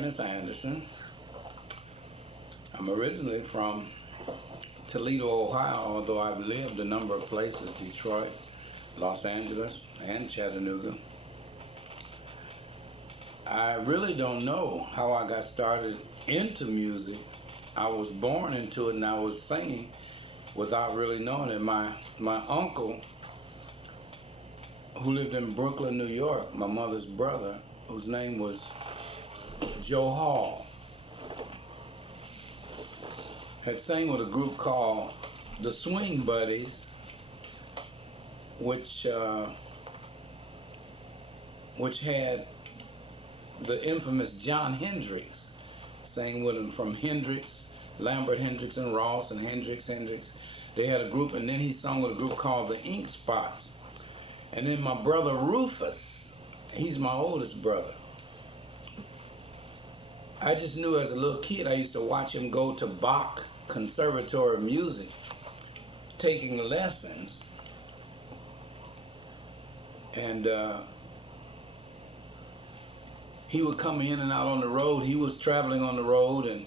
Prentiss Anderson. I'm originally from Toledo, Ohio, although I've lived a number of places, Detroit, Los Angeles, and Chattanooga. I really don't know how I got started into music. I was born into it and I was singing without really knowing it. My uncle, who lived in Brooklyn, New York, my mother's brother, whose name was Joe Hall, had sang with a group called the Swing Buddies, which had the infamous John Hendricks sang with him, from Hendricks, Lambert Hendricks and Ross and Hendricks. They had a group, and then he sung with a group called the Ink Spots. And then my brother Rufus, he's my oldest brother. I just knew as a little kid I used to watch him go to Bach Conservatory of Music, taking lessons. And he would come in and out on the road. He was traveling on the road, and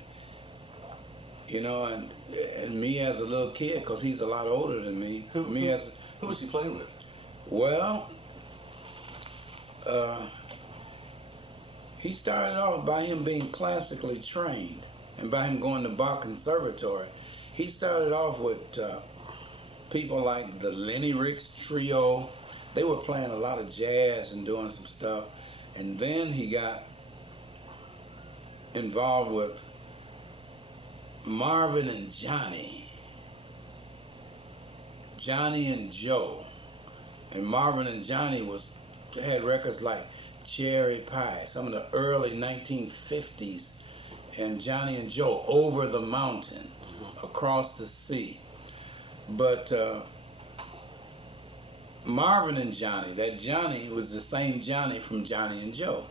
you know, and me as a little kid, because he's a lot older than me. Who was he playing with? Well, he started off by him being classically trained, and by him going to Bach Conservatory. He started off with people like the Lenny Ricks Trio. They were playing a lot of jazz and doing some stuff. And then he got involved with Marvin and Johnny and Joe. And Marvin and Johnny had records like Cherry Pie, some of the early 1950s, and Johnny and Joe, Over the Mountain, Across the Sea. But Marvin and Johnny, that Johnny was the same Johnny from Johnny and Joe,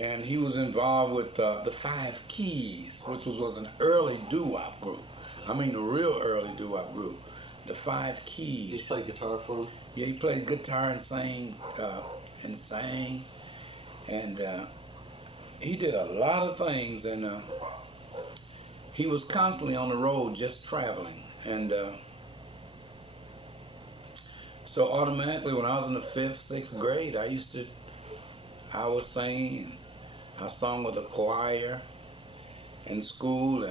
and he was involved with the Five Keys, which was an early doo-wop group. I mean, a real early doo-wop group. The Five Keys. He played guitar for him? Yeah, he played guitar and sang, and he did a lot of things, and he was constantly on the road just traveling. And so automatically when I was in the 5th, 6th grade, I was singing. I sung with a choir in school,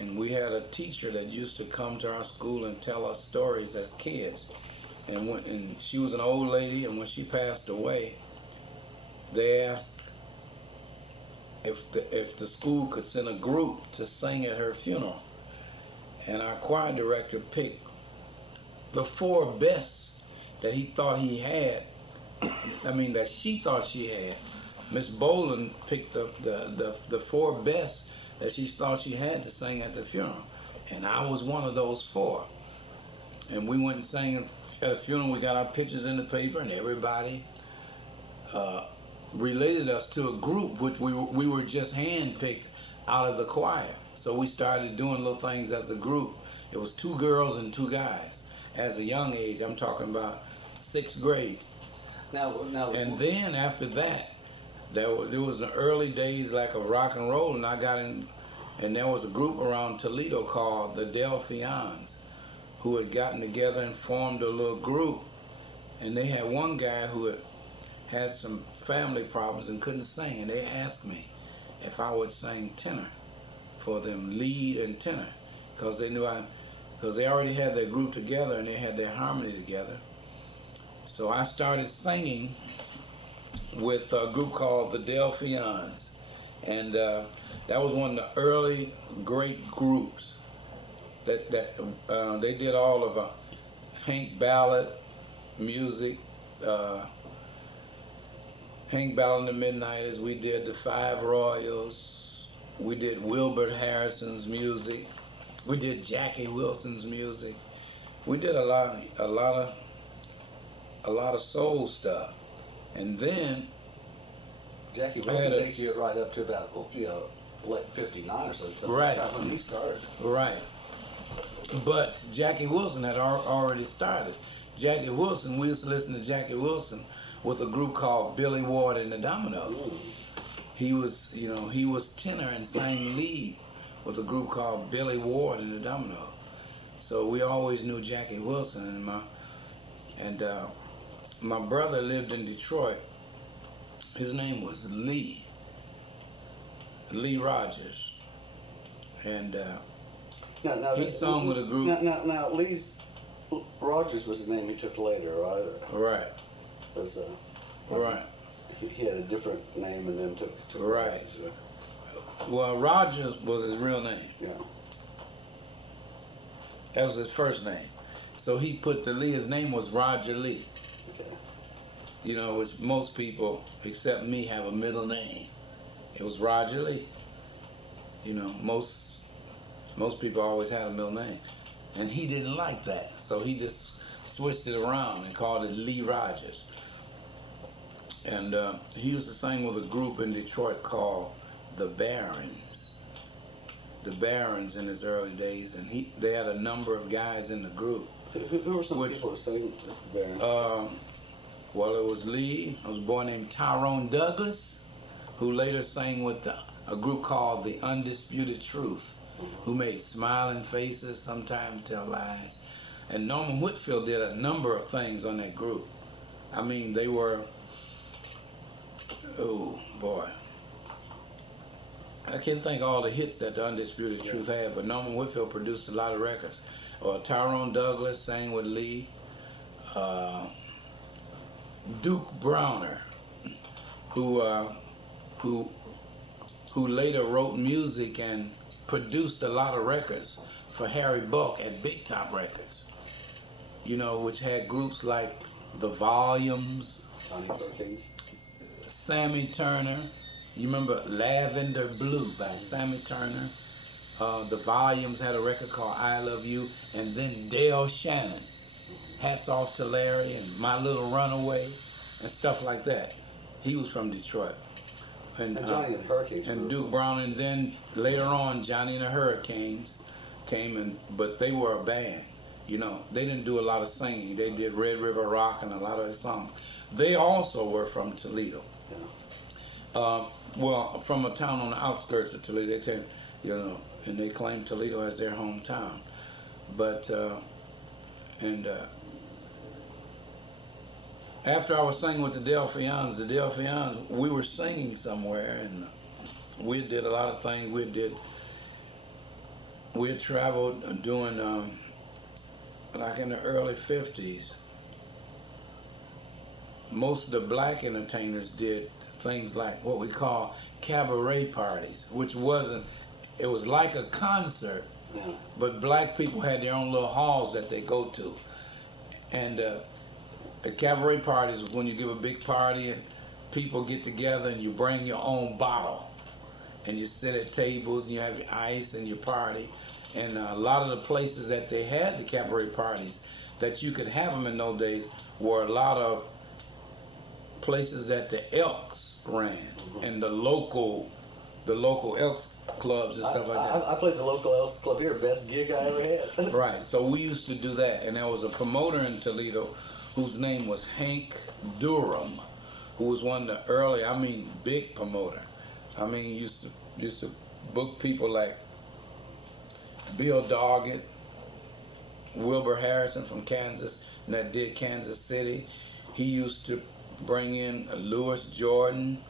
and we had a teacher that used to come to our school and tell us stories as kids. And she was an old lady, and when she passed away, they asked if the school could send a group to sing at her funeral. And our choir director picked the 4 best that he thought he had, that she thought she had. Miss Boland picked the 4 best that she thought she had to sing at the funeral. And I was one of those 4. And we went and sang at a funeral. We got our pictures in the paper, and everybody related us to a group, which we were just handpicked out of the choir. So we started doing little things as a group. It was 2 girls and 2 guys. As a young age, I'm talking about 6th grade. And then after that, there was the early days like of rock and roll, and I got in, and there was a group around Toledo called the Delphians, who had gotten together and formed a little group. And they had one guy who had some family problems and couldn't sing, and they asked me if I would sing tenor for them, lead and tenor, because they knew because they already had their group together and they had their harmony together. So I started singing with a group called the Delphians, and that was one of the early great groups that they did all of Hank Ballard music, Hank Ballard and the Midnighters. We did the Five Royals. We did Wilbert Harrison's music. We did Jackie Wilson's music. We did a lot of soul stuff. And then Jackie Wilson takes you right up to about late 59 or so. Right. That's when he started. Right. But Jackie Wilson had already started. Jackie Wilson, we used to listen to Jackie Wilson with a group called Billy Ward and the Dominoes. Mm. He was tenor and sang lead with a group called Billy Ward and the Dominoes. So we always knew Jackie Wilson, and my brother lived in Detroit. His name was Lee Rogers, and he sung with a group. Now, Rogers was the name he took later, right? Right. Was, right. He had a different name and then took right. Rogers. Well, Rogers was his real name. Yeah. That was his first name. So he put the Lee. His name was Roger Lee. Okay. You know, which most people, except me, have a middle name. It was Roger Lee. You know, most people always had a middle name. And he didn't like that. So he just switched it around and called it Lee Rogers. And he used to sing with a group in Detroit called the Barons. The Barons in his early days, and they had a number of guys in the group. Who were some people that sang with the Barons? Well, it was Lee. There was a boy named Tyrone Douglas, who later sang with a group called the Undisputed Truth, who made Smiling Faces, Sometimes Tell Lies. And Norman Whitfield did a number of things on that group. I mean, they were, oh boy. I can't think of all the hits that the Undisputed Truth had, but Norman Whitfield produced a lot of records. Tyrone Douglas sang with Lee. Duke Browner, who later wrote music and produced a lot of records for Harry Buck at Big Top Records. You know, which had groups like the Volumes, Johnny Perkins, Sammy Turner. You remember Lavender Blue by Sammy Turner? The Volumes had a record called I Love You, and then Dale Shannon, Hats Off to Larry and My Little Runaway, and stuff like that. He was from Detroit. And Johnny and the Hurricanes. And Duke Brown, and then later on Johnny and the Hurricanes came, but they were a band. You know, they didn't do a lot of singing. They did Red River Rock and a lot of their songs. They also were from Toledo. Yeah. Well, from a town on the outskirts of Toledo, and they claim Toledo as their hometown. But, after I was singing with the Delphians, we were singing somewhere, and we did a lot of things. We had traveled doing, like in the early 50s, most of the black entertainers did things like what we call cabaret parties, which it was like a concert, but black people had their own little halls that they go to. And the cabaret parties was when you give a big party and people get together and you bring your own bottle and you sit at tables and you have your ice and your party. And a lot of the places that they had the cabaret parties that you could have them in those days were a lot of places that the Elks ran, and the local Elks clubs and stuff like that. I played the local Elks club here, best gig I ever had. Right, so we used to do that, and there was a promoter in Toledo whose name was Hank Durham, who was one of the early, big promoter. Used to book people like Bill Doggett, Wilbur Harrison from Kansas, and that did Kansas City. He used to bring in Lewis Jordan,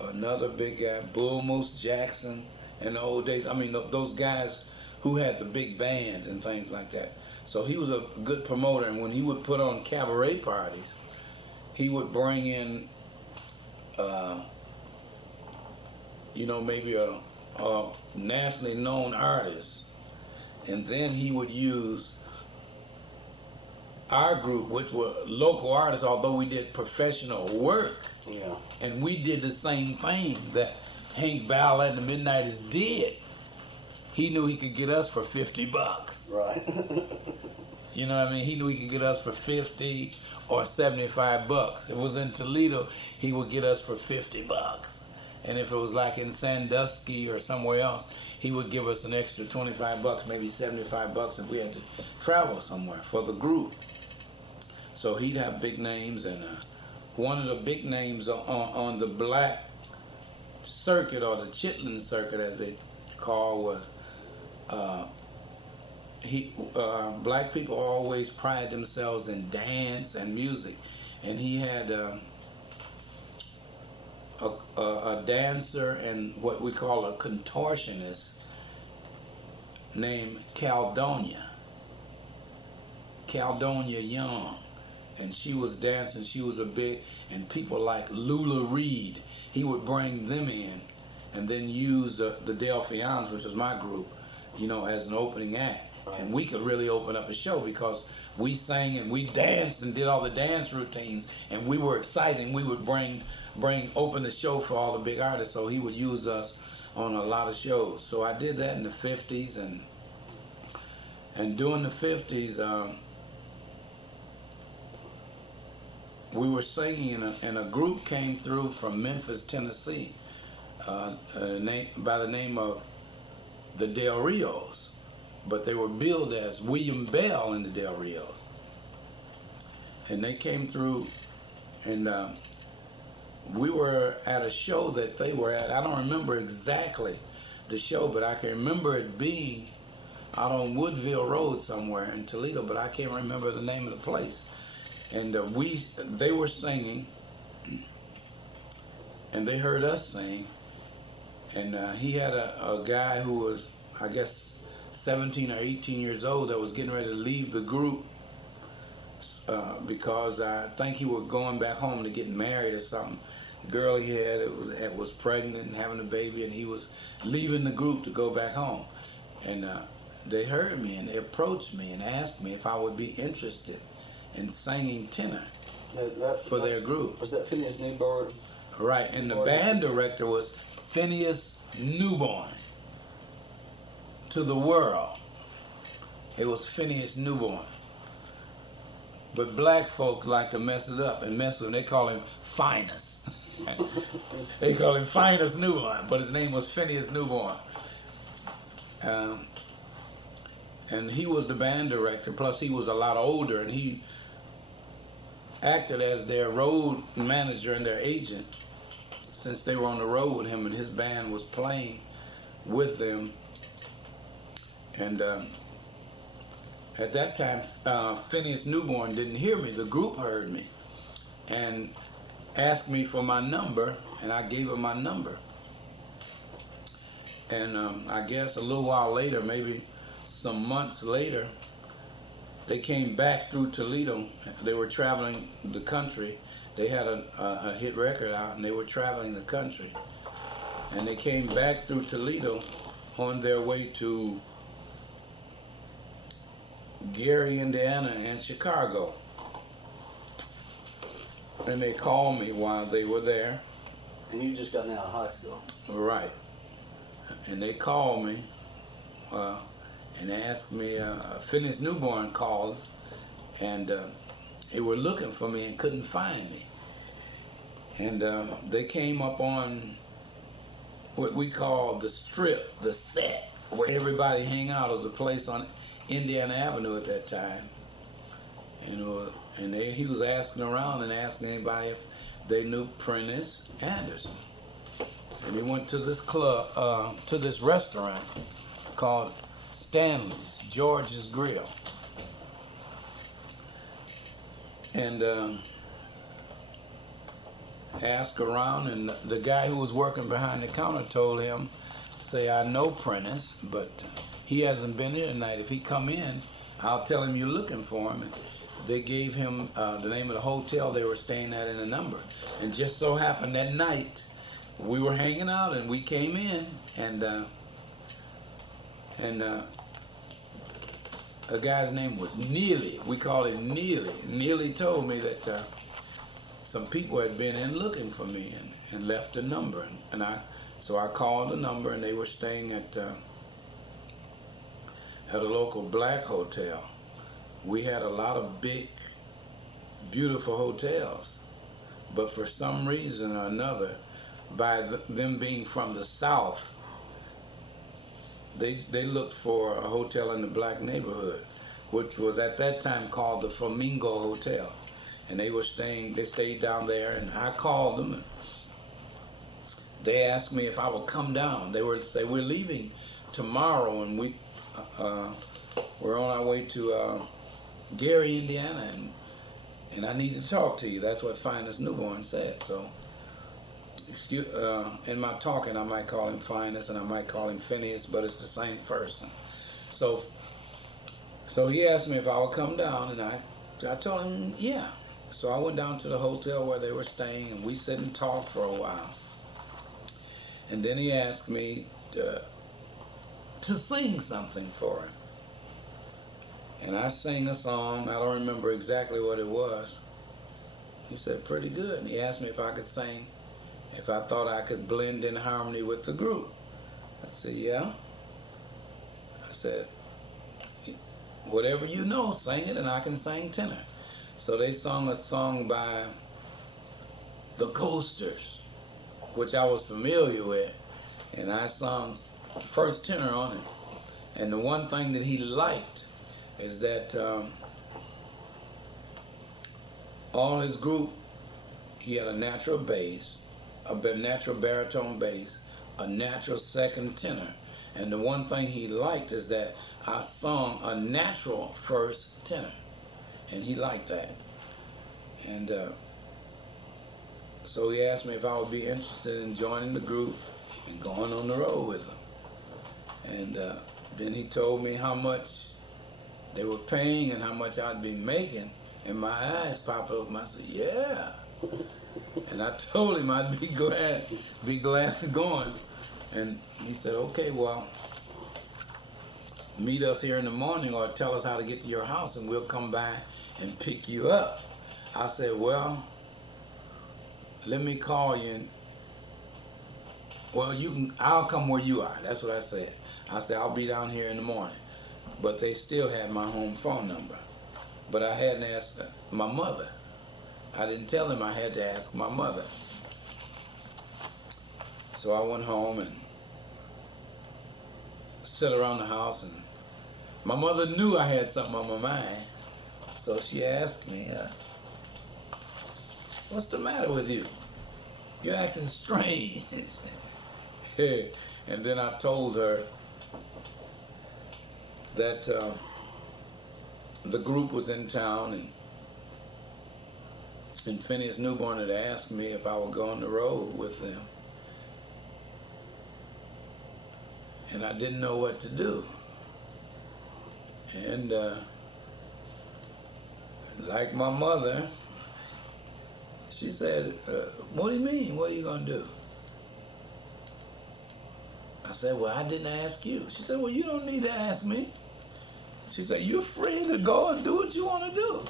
another big guy, Bull Moose Jackson, in the old days. Those guys who had the big bands and things like that. So he was a good promoter, and when he would put on cabaret parties, he would bring in, maybe a nationally known artist, and then he would use our group, which were local artists, although we did professional work. Yeah. And we did the same thing that Hank Ballard and the Midnighters did. He knew he could get us for $50. Right. You know what I mean? He knew he could get us for 50 or $75. If it was in Toledo, he would get us for $50. And if it was like in Sandusky or somewhere else, he would give us an extra $25, maybe $75 if we had to travel somewhere for the group. So he'd have big names, and one of the big names on the black circuit, or the chitlin circuit as they call, was black people always pride themselves in dance and music, and he had a dancer and what we call a contortionist named Caldonia Young, and she was dancing. She was a big, and people like Lula Reed, he would bring them in, and then use the Delphians, which was my group, as an opening act. And we could really open up a show because we sang and we danced and did all the dance routines, and we were excited. And we would open the show for all the big artists. So he would use us on a lot of shows. So I did that in the 50s, and during the 50s, we were singing, and a group came through from Memphis, Tennessee, by the name of the Del Rios. But they were billed as William Bell and the Del Rios. And they came through, and we were at a show that they were at. I don't remember exactly the show, but I can remember it being out on Woodville Road somewhere in Toledo, but I can't remember the name of the place. And they were singing, and they heard us sing, and he had a guy who was, I guess, 17 or 18 years old, that was getting ready to leave the group because I think he was going back home to get married or something. The girl he had was pregnant and having a baby, and he was leaving the group to go back home. And they heard me, and they approached me and asked me if I would be interested in singing tenor for their group. Was that Phineas Newborn? Right, and the band director was Phineas Newborn. To the world, it was Phineas Newborn. But black folks like to mess it up and mess with him. They call him Finest. They call him Finest Newborn, but his name was Phineas Newborn. And he was the band director, plus he was a lot older, and he acted as their road manager and their agent since they were on the road with him, and his band was playing with them. And at that time, Phineas Newborn didn't hear me. The group heard me and asked me for my number, and I gave him my number. And I guess a little while later, maybe some months later, they came back through Toledo. They were traveling the country. They had a hit record out, and they were traveling the country. And they came back through Toledo on their way to Gary, Indiana, and Chicago. And they called me while they were there. And you just gotten out of high school. Right. And they called me and asked me, Phineas Newborn called, and they were looking for me and couldn't find me. And they came up on what we call the strip, the set, where everybody hang out. It was a place on Indiana Avenue at that time. And he was asking around and asking anybody if they knew Prentiss Anderson. And he went to this club, to this restaurant called Stanley's, George's Grill. And asked around, and the guy who was working behind the counter told him, say, I know Prentiss, but he hasn't been here tonight. If he come in, I'll tell him you're looking for him. And they gave him the name of the hotel they were staying at and a number. And just so happened that night, we were hanging out and we came in, and a guy's name was Neely. We called him Neely. Neely told me that some people had been in looking for me and left a number. So I called the number, and they were staying at a local black hotel. We had a lot of big, beautiful hotels, but for some reason or another, by them being from the South, they looked for a hotel in the black neighborhood, which was at that time called the Flamingo Hotel. and they stayed down there, and I called them. And they asked me if I would come down. They were to say, we're leaving tomorrow, and we're on our way to Gary, Indiana, and I need to talk to you. That's what Phineas Newborn said. So, in my talking, I might call him Phineas and I might call him Phineas, but it's the same person. So he asked me if I would come down, and I told him, yeah. So I went down to the hotel where they were staying, and we sat and talked for a while. And then he asked me to sing something for him. And I sang a song. I don't remember exactly what it was. He said, pretty good. And he asked me if I could sing, if I thought I could blend in harmony with the group. I said, yeah. I said, whatever you know, sing it, and I can sing tenor. So they sung a song by the Coasters, which I was familiar with, and I sung first tenor on it. And the one thing that he liked is that all his group, he had a natural bass, a natural baritone bass, a natural second tenor. And the one thing he liked is that I sung a natural first tenor. And he liked that. And so he asked me if I would be interested in joining the group and going on the road with him. And then he told me how much they were paying and how much I'd be making. And my eyes popped open. I said, yeah. And I told him I'd be glad going. And he said, okay, well, meet us here in the morning or tell us how to get to your house and we'll come by and pick you up. I said, well, let me call you. And, well, I'll come where you are. That's what I said. I said, I'll be down here in the morning. But they still had my home phone number. But I hadn't asked my mother. I didn't tell him I had to ask my mother. So I went home and sat around the house, and my mother knew I had something on my mind. So she asked me, what's the matter with you? You're acting strange. And then I told her that the group was in town, and Phineas Newborn had asked me if I would go on the road with them. And I didn't know what to do. And like my mother, she said, what do you mean? What are you going to do? I said, well, I didn't ask you. She said, well, you don't need to ask me. She said, you're free to go and do what you want to do.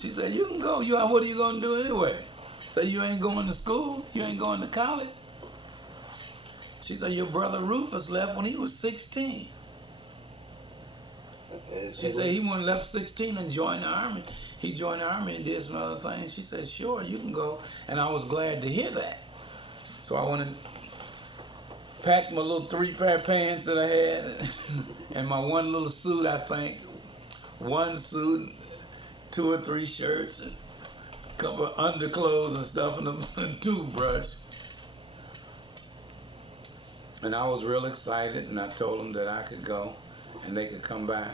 She said, you can go. What are you going to do anyway? So you ain't going to school? You ain't going to college? She said, your brother Rufus left when he was 16. She said, he went left 16 and joined the Army. He joined the Army and did some other things. She said, sure, you can go. And I was glad to hear that. So I went and packed my little 3-pair pants that I had and my one little suit, I think. One suit, 2 or 3 shirts, and a couple of underclothes and stuff, and a toothbrush. And I was real excited, and I told them that I could go and they could come by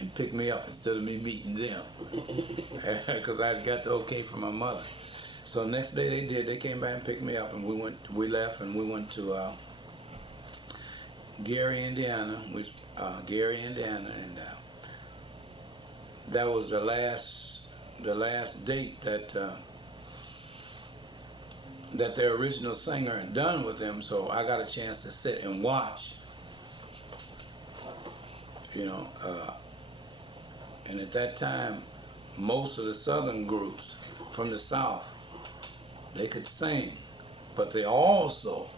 and pick me up instead of me meeting them, because I got the okay from my mother. So next day they did. They came by and picked me up, and we left and we went to Gary, Indiana, and that was the last date that their original singer had done with them. So I got a chance to sit and watch, and at that time, most of the southern groups from the South, they could sing, but they also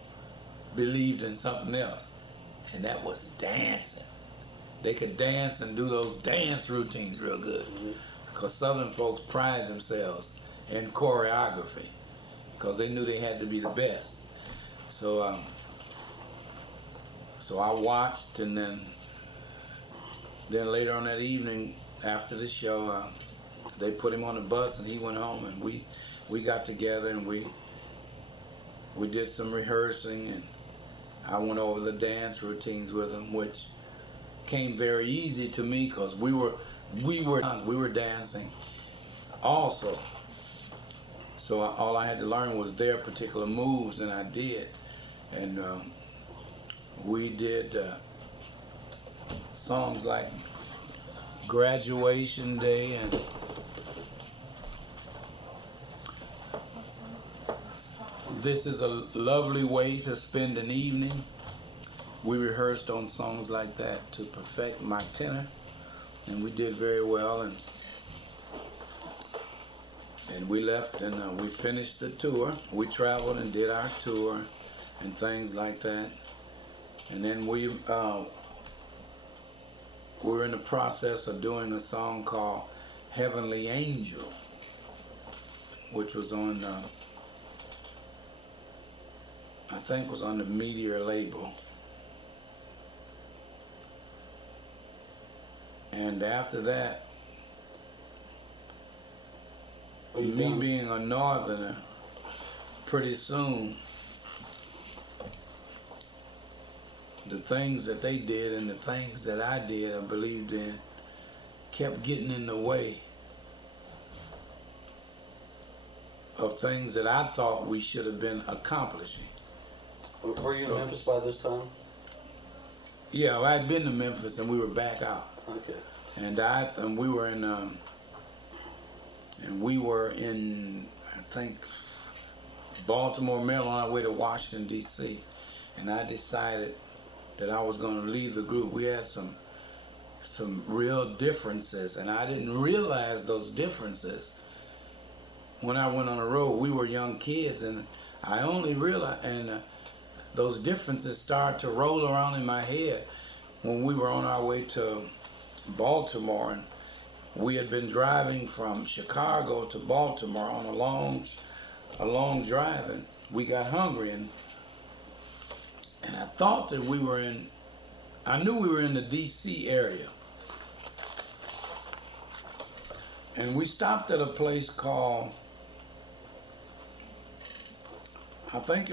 believed in something else, and that was dancing. They could dance and do those dance routines real good, because Southern folks pride themselves in choreography, because they knew they had to be the best. So I watched, and then later on that evening, after the show, they put him on the bus and he went home, and we got together and we did some rehearsing, and I went over the dance routines with him, which came very easy to me because we were dancing also. So all I had to learn was their particular moves, and I did. And we did songs like Graduation Day and This Is a Lovely Way to Spend an Evening. We rehearsed on songs like that to perfect my tenor, and we did very well. And we left, and we finished the tour. We traveled and did our tour and things like that. And then we were in the process of doing a song called Heavenly Angel, which was on, I think was on the Meteor label. And after that, me being a northerner, pretty soon, the things that they did and the things that I did, I believed in, kept getting in the way of things that I thought we should have been accomplishing. Were you in Memphis by this time? Yeah, I had been to Memphis and we were back out. Okay. And we were in I think Baltimore, Maryland, on our way to Washington D.C. And I decided that I was going to leave the group. We had some real differences, and I didn't realize those differences when I went on the road. We were young kids, and I only realized, and those differences started to roll around in my head when we were on our way to Baltimore, and we had been driving from Chicago to Baltimore on a long drive, and we got hungry, and I thought that I knew we were in the D.C. area. And we stopped at a place called, I think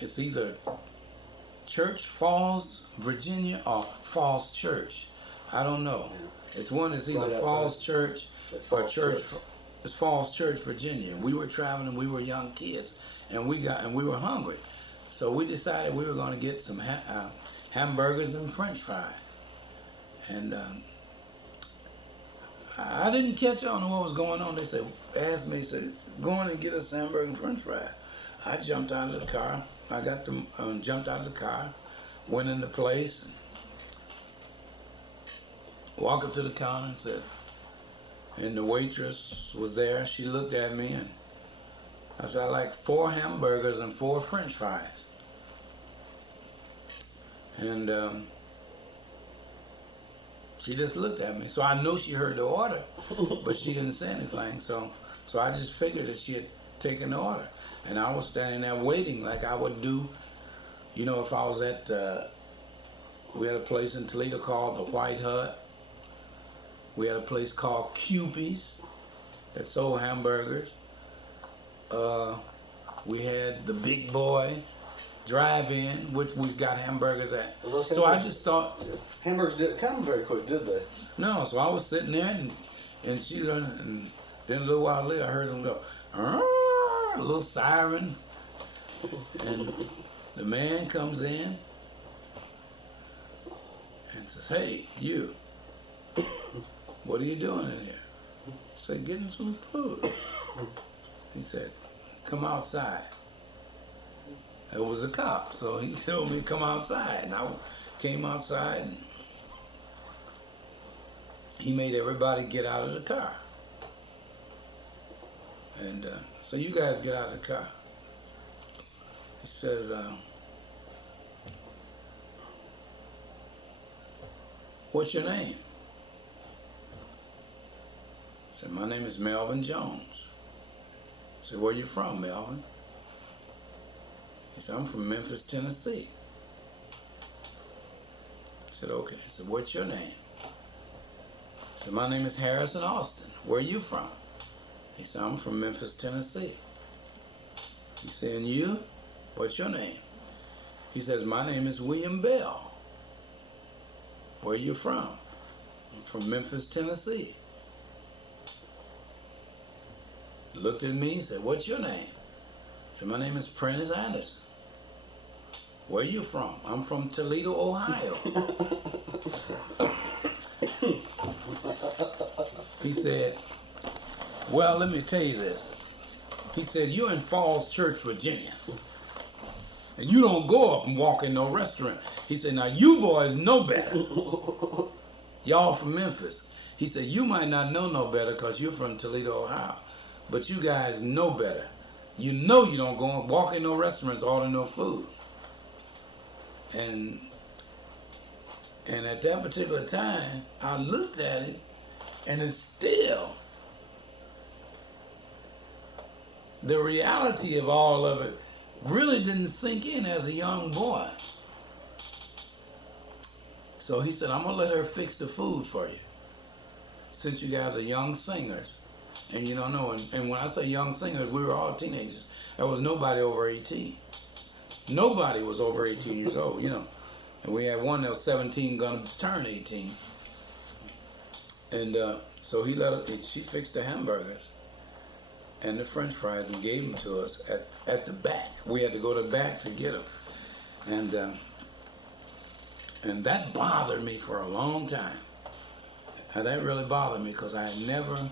it's either Church Falls, Virginia, or Falls Church. I don't know. It's either Falls Church or Church. It's Falls Church, Virginia. We were traveling, we were young kids, and we were hungry. So we decided we were going to get some hamburgers and French fries. And I didn't catch on to what was going on. They asked me, go on and get us hamburger and French fries. I jumped out of the car. I got them, jumped out of the car, went in the place, and walked up to the counter and said, and the waitress was there. She looked at me, and I said, I'd like 4 hamburgers and 4 French fries. And she just looked at me. So I know she heard the order, but she didn't say anything. So I just figured that she had taken the order. And I was standing there waiting like I would do, if I was at, we had a place in Toledo called the White Hut. We had a place called Cupie's that sold hamburgers. We had the Big Boy Drive-In, which we got hamburgers at. So I just thought... Hamburgers didn't come very quick, did they? No, so I was sitting there, and she done, and then a little while later I heard them go, a little siren, and the man comes in and says, hey, you, what are you doing in here? I said, getting some food. He said, come outside. It was a cop, so he told me to come outside, and I came outside, and he made everybody get out of the car. And so you guys get out of the car. He says, what's your name? I said, my name is Melvin Jones. I said, where you from, Melvin? He said, I'm from Memphis, Tennessee. I said, okay. I said, what's your name? I said, my name is Harrison Austin. where you from? He said, I'm from Memphis, Tennessee. He said, and you? What's your name? He says, my name is William Bell. Where you from? I'm from Memphis, Tennessee. Looked at me and said, what's your name? I said, my name is Prentiss Anderson. Where you from? I'm from Toledo, Ohio. He said, well, let me tell you this. He said, you're in Falls Church, Virginia. And you don't go up and walk in no restaurant. He said, now you boys know better. Y'all from Memphis. He said, you might not know no better because you're from Toledo, Ohio. But you guys know better. You know you don't go and walk in no restaurants, order no food. And at that particular time, I looked at it, and it's still the reality of all of it really didn't sink in as a young boy. So he said, I'm going to let her fix the food for you, since you guys are young singers. And you don't know, and when I say young singers, we were all teenagers. There was nobody over 18. Nobody was over 18 years old, you know. And we had one that was 17 going to turn 18. And so she fixed the hamburgers and the french fries and gave them to us at the back. We had to go to the back to get them. And that bothered me for a long time. And that really bothered me because I had never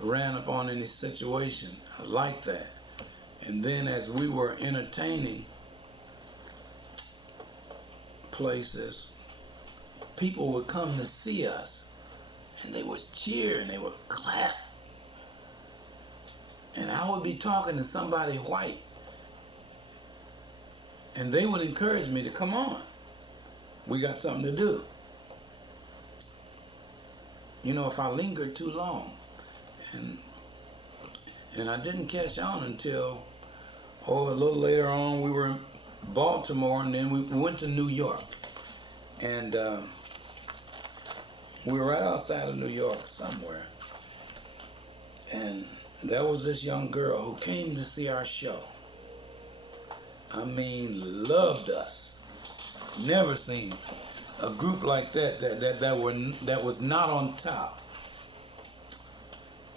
ran upon any situation like that. And then as we were entertaining places, people would come to see us and they would cheer and they would clap. And I would be talking to somebody white and they would encourage me to come on. We got something to do. You know, if I lingered too long, and I didn't catch on until, a little later on, we were in Baltimore, and then we went to New York. And we were right outside of New York somewhere. And there was this young girl who came to see our show. I mean, loved us. Never seen a group like that was not on top.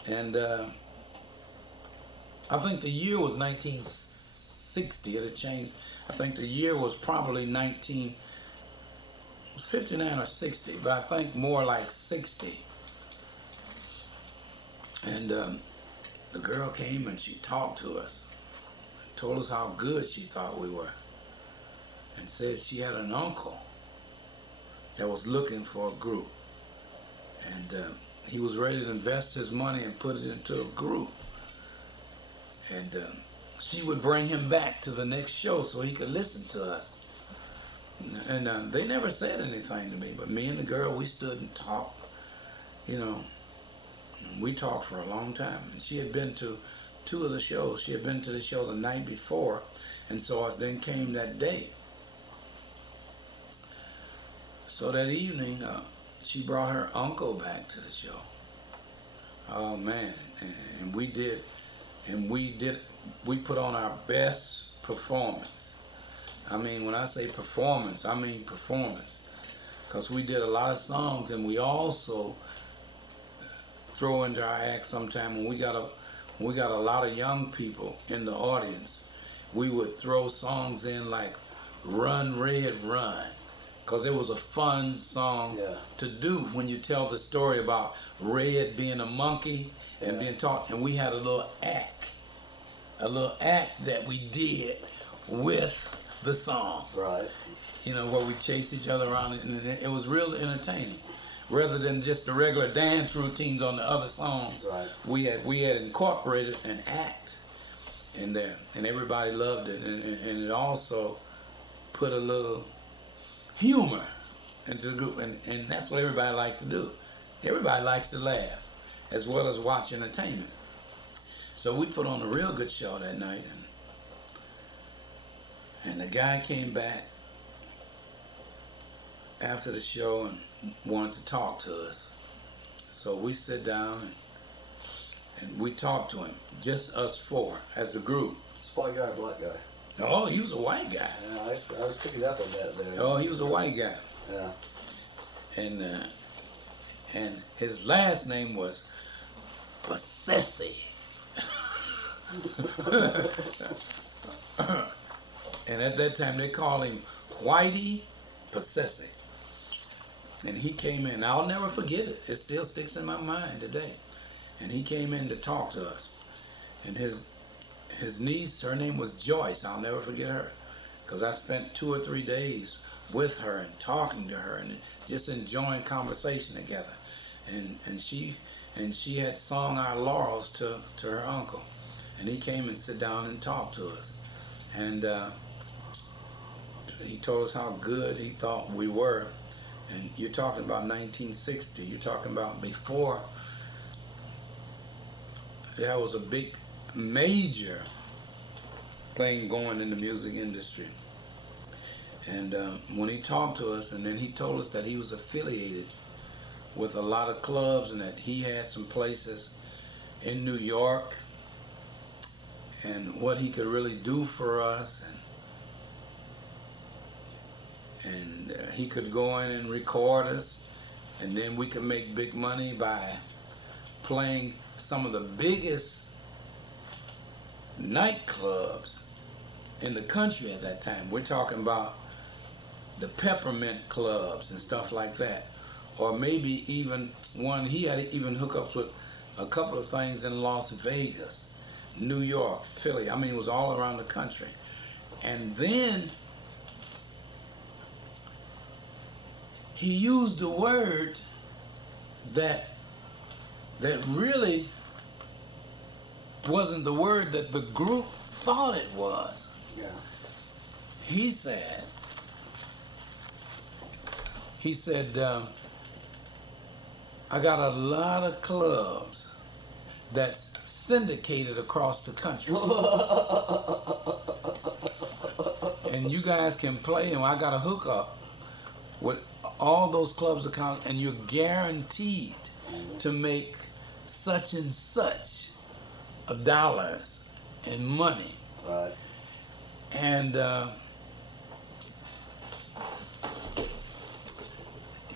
And I think the year was 1960. It had changed. I think the year was probably 1959 or 60, but I think more like 60. And the girl came and she talked to us, told us how good she thought we were, and said she had an uncle that was looking for a group. And he was ready to invest his money and put it into a group. And she would bring him back to the next show so he could listen to us. And they never said anything to me, but me and the girl, we stood and talked, you know. We talked for a long time. And she had been to 2 of the shows. She had been to the show the night before, and so then came that day. So that evening, she brought her uncle back to the show. Oh man, and we put on our best performance. I mean, when I say performance, I mean performance. Because we did a lot of songs, and we also throw into our act sometime when we got a lot of young people in the audience, we would throw songs in like Run Red Run, because it was a fun song to do when you tell the story about Red being a monkey and being taught. And we had a little act that we did with the song. Right. You know, where we chased each other around, and it was real entertaining. Rather than just the regular dance routines on the other songs, right, we had incorporated an act in there, and everybody loved it, and it also put a little humor into the group, and that's what everybody likes to do. Everybody likes to laugh as well as watch entertainment. So we put on a real good show that night, and the guy came back after the show and wanted to talk to us. So we sit down, we talked to him, just us four as a group. It's a white guy or black guy? Oh, he was a white guy. Yeah, I was picking up on that there. Oh, he was a white guy. Yeah. And his last name was Possessi. And at that time they called him Whitey Possessi. And he came in. I'll never forget it. It still sticks in my mind today. And he came in to talk to us. And his niece, her name was Joyce. I'll never forget her, because I spent 2 or 3 days with her and talking to her and just enjoying conversation together. And she had sung our laurels to her uncle. And he came and sat down and talked to us. And he told us how good he thought we were. And you're talking about 1960. You're talking about before there was a big, major thing going in the music industry. And when he talked to us, and then he told us that he was affiliated with a lot of clubs and that he had some places in New York and what he could really do for us. And he could go in and record us, and then we could make big money by playing some of the biggest nightclubs in the country at that time. We're talking about the Peppermint clubs and stuff like that. Or maybe even one, he had even hookups with a couple of things in Las Vegas, New York, Philly. I mean, it was all around the country. And then he used a word that really wasn't the word that the group thought it was. Yeah. He said, I got a lot of clubs that's syndicated across the country. And you guys can play them. I got a hookup with all those clubs accounts, and you're guaranteed to make such and such of dollars and money. Right. And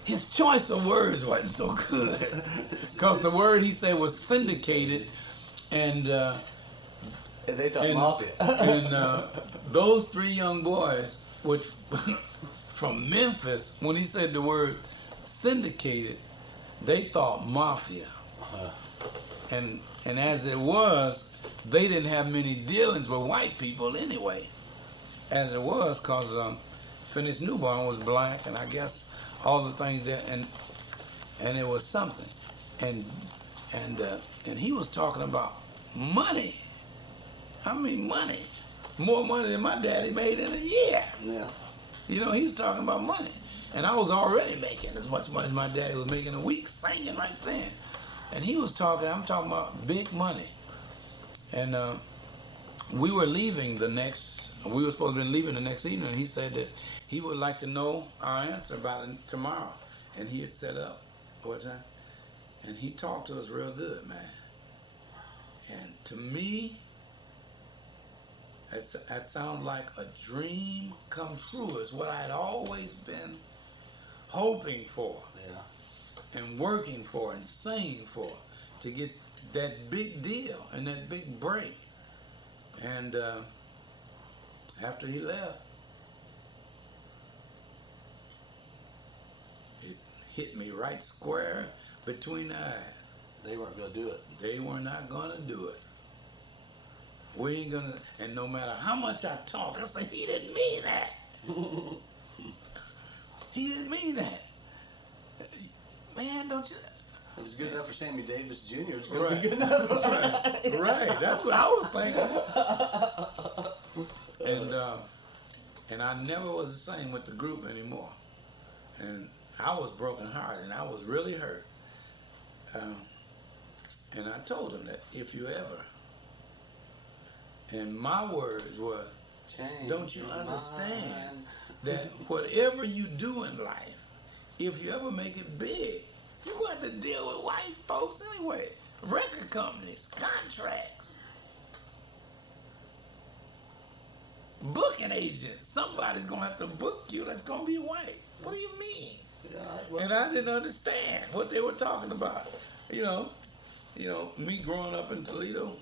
his choice of words wasn't so good, because the word he said was syndicated, and they thought mafia. And those 3 young boys, which from Memphis, when he said the word syndicated, they thought mafia. And as it was, they didn't have many dealings with white people anyway. As it was, because Phineas Newborn was black, and I guess all the things there, and it was something. And he was talking about money. I mean, money. More money than my daddy made in a year. Yeah. You know, he was talking about money. And I was already making as much money as my daddy was making a week singing right then. And he was talking, I'm talking about big money. And we were leaving we were supposed to be leaving the next evening, and he said that he would like to know our answer about it tomorrow. And he had set up what time? And he talked to us real good, man. And to me, that sounds like a dream come true. Is what I had always been hoping for. Yeah. And working for and singing for, to get that big deal and that big break. And after he left, it hit me right square between the eyes. They weren't going to do it. They were not going to do it. We ain't gonna, and no matter how much I talk, I say, he didn't mean that. He didn't mean that. Man, don't you? It was good enough for Sammy Davis Jr. It's going Right. to be good enough. Right, that's what I was thinking. And I never was the same with the group anymore. And I was brokenhearted, and I was really hurt. And I told him that if you ever, and my words were, don't you understand that whatever you do in life, if you ever make it big, you're going to have to deal with white folks anyway. record companies, contracts, booking agents. Somebody's gonna have to book you that's gonna be white. What do you mean? Yeah, well, And I didn't understand what they were talking about. You know, me growing up in Toledo,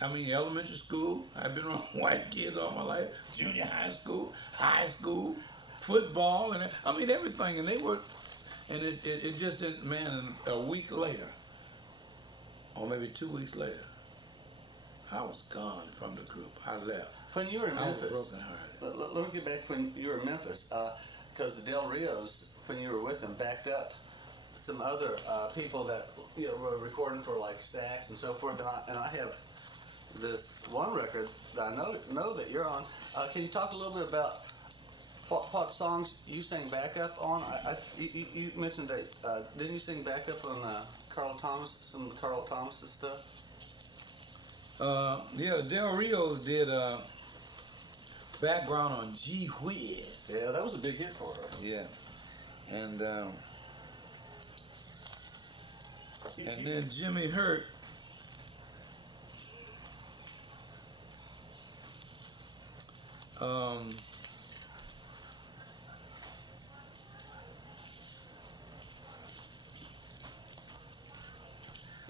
I mean, elementary school, I've been around white kids all my life, junior high school, football, and I mean, everything. And they were, and it just didn't, man, a week later, or maybe 2 weeks later, I was gone from the group. I left. when you were in I was Memphis, brokenhearted. let me get back when you were in Memphis, because the Del Rios, when you were with them, backed up some other people that were recording for like Stax and so forth, and I have this one record that I know that you're on. Can you talk a little bit about what songs you sang backup on? You mentioned that didn't you sing backup on Carl Thomas, some of Carl Thomas's stuff? Yeah, Del Rios did background on Gee Whiz. Yeah, that was a big hit for her. Yeah, and then Jimmy Hurt.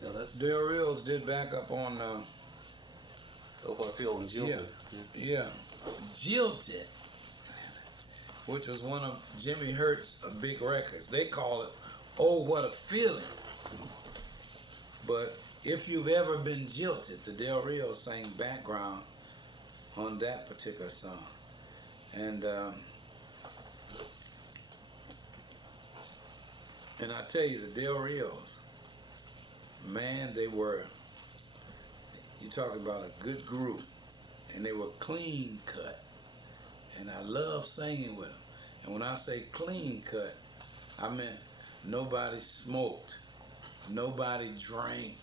Yeah, that's Del Rios did backup on. Oh, What I Feel When Jilted. Yeah, Jilted, which was one of Jimmy Hurt's big records. They call it "Oh What a Feeling." But if you've ever been jilted, the Del Rios sang background on that particular song, and I tell you, the Del Rios, man, they were. You talk about a good group, and they were clean cut, and I love singing with them. And when I say clean cut, I meant nobody smoked, nobody drank.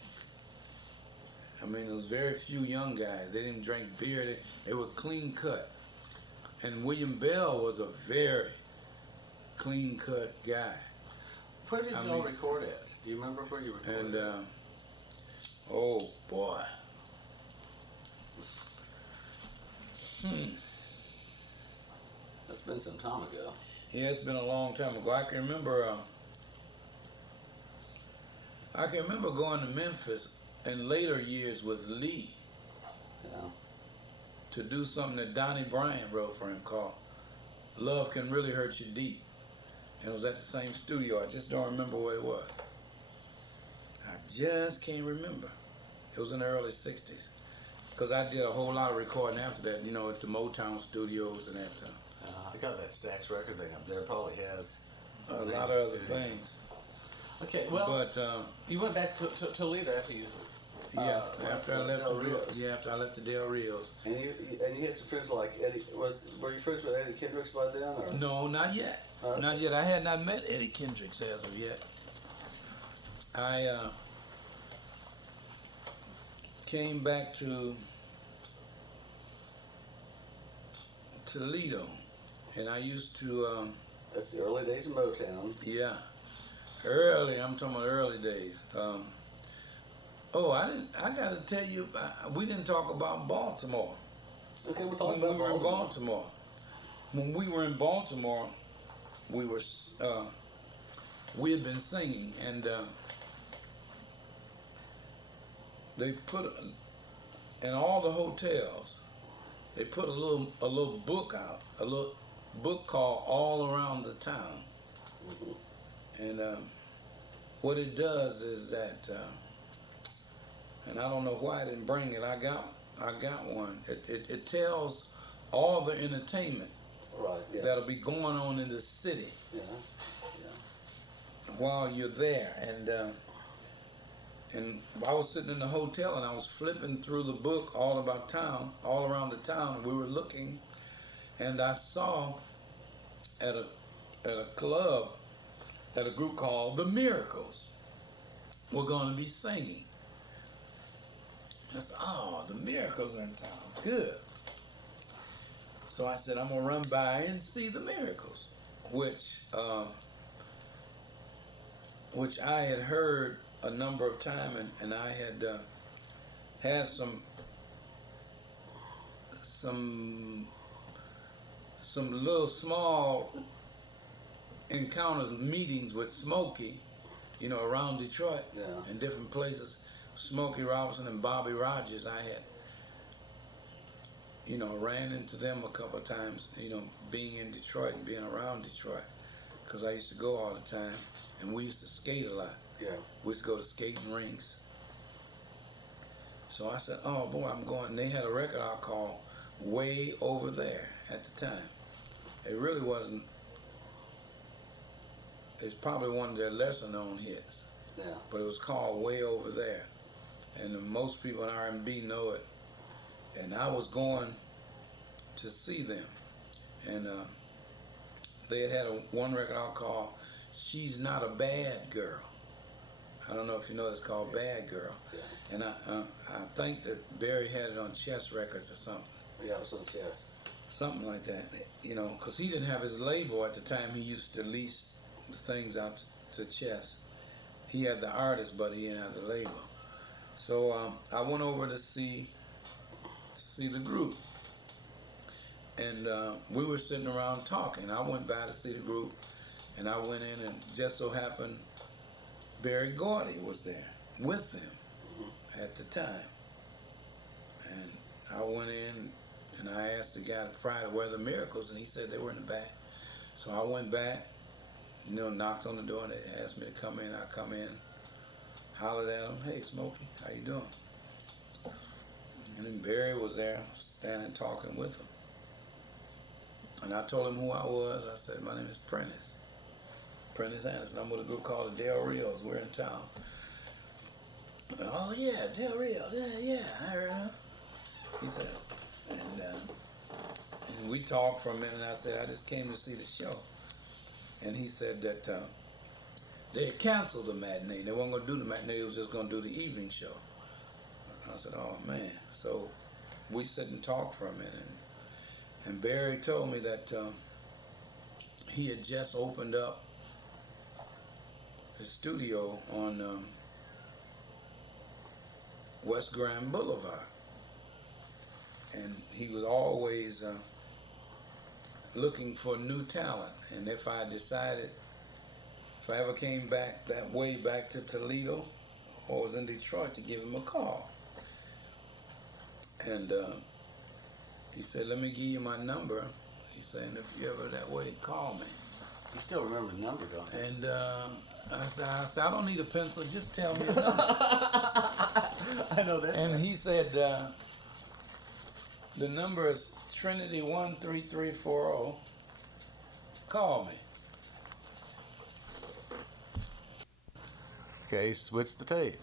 I mean, there was very few young guys. They didn't drink beer. They were clean cut. And William Bell was a very clean cut guy. Where did y'all record at? Do you remember where you recorded? And oh boy. That's been some time ago. Yeah, it's been a long time ago. I can remember going to Memphis in later years with Lee. Yeah. To do something that Donnie Bryan wrote for him called "Love Can Really Hurt You Deep," and it was at the same studio. I just don't remember where it was. I just can't remember. It was in the early '60s, because I did a whole lot of recording after that. At the Motown studios and that. I got that Stax record thing up there. It probably has A lot of other things. Okay, well, but you went back to Toledo after you. After I left Del Rios. after I left the Del Rios. And you had some friends like Eddie. Were you friends with Eddie Kendricks by then? Or? No, not yet. Not yet. I had not met Eddie Kendricks as of yet. I came back to Toledo, and I used to. That's the early days of Motown. Yeah, I'm talking about early days. I got to tell you, we didn't talk about Baltimore. Okay, we're talking when about we were in Baltimore. When we were in Baltimore, we had been singing, and they put in all the hotels. They put a little book out, a little book called "All Around the Town," and what it does is that. And I don't know why I didn't bring it. I got one. It tells all the entertainment that'll be going on in the city while you're there. And I was sitting in the hotel and I was flipping through the book all around the town. We were looking, and I saw at a club that a group called The Miracles were going to be singing. I said, oh, the Miracles are in town. Good. So I said, I'm going to run by and see the Miracles, which I had heard a number of times, and I had had some little small encounters, meetings with Smokey, you know, around Detroit and different places. Smokey Robinson and Bobby Rogers, I had, you know, ran into them a couple of times, you know, being in Detroit and being around Detroit, because I used to go all the time, and we used to skate a lot. Yeah. We used to go to skating rinks. So I said, oh boy, I'm going. They had a record out called Way Over There at the time. It really wasn't. It's probably one of their lesser known hits. Yeah. But it was called Way Over There. And most people in R&B know it. And I was going to see them. And they had one record out called She's Not a Bad Girl. I don't know if you know, it's called Bad Girl. Yeah. And I think that Barry had it on Chess Records or something. Yeah, it was on Chess. Something like that, you know, because he didn't have his label at the time. He used to lease the things out to Chess. He had the artist, but he didn't have the label. So I went over to see the group, and we were sitting around talking. I went by to see the group, and I went in, and just so happened Berry Gordy was there with them at the time. And I went in, and I asked the guy prior to Weather Miracles, and he said they were in the back. So I went back, you know, knocked on the door, and they asked me to come in. I come in, hollered at them, hey, Smokey, how you doing? And then Barry was there, standing talking with him. And I told him who I was. I said, my name is Prentiss Anderson. I'm with a group called the Del Rios. We're in town. Oh yeah, Del Rios, yeah, I heard him. He said, and we talked for a minute, and I said, I just came to see the show. And he said that they had canceled the matinee. They weren't going to do the matinee, they was just going to do the evening show. I said, oh man. So we sit and talked for a minute. And Barry told me that he had just opened up his studio on West Grand Boulevard. And he was always looking for new talent. And if I ever came back that way, back to Toledo, or was in Detroit, to give him a call. And he said, let me give you my number. He said, and if you ever that way, call me. You still remember the number, don't you? And I said, I don't need a pencil, just tell me a number. I know that. And he said, the number is Trinity 13340. Call me. Okay, switch the tape.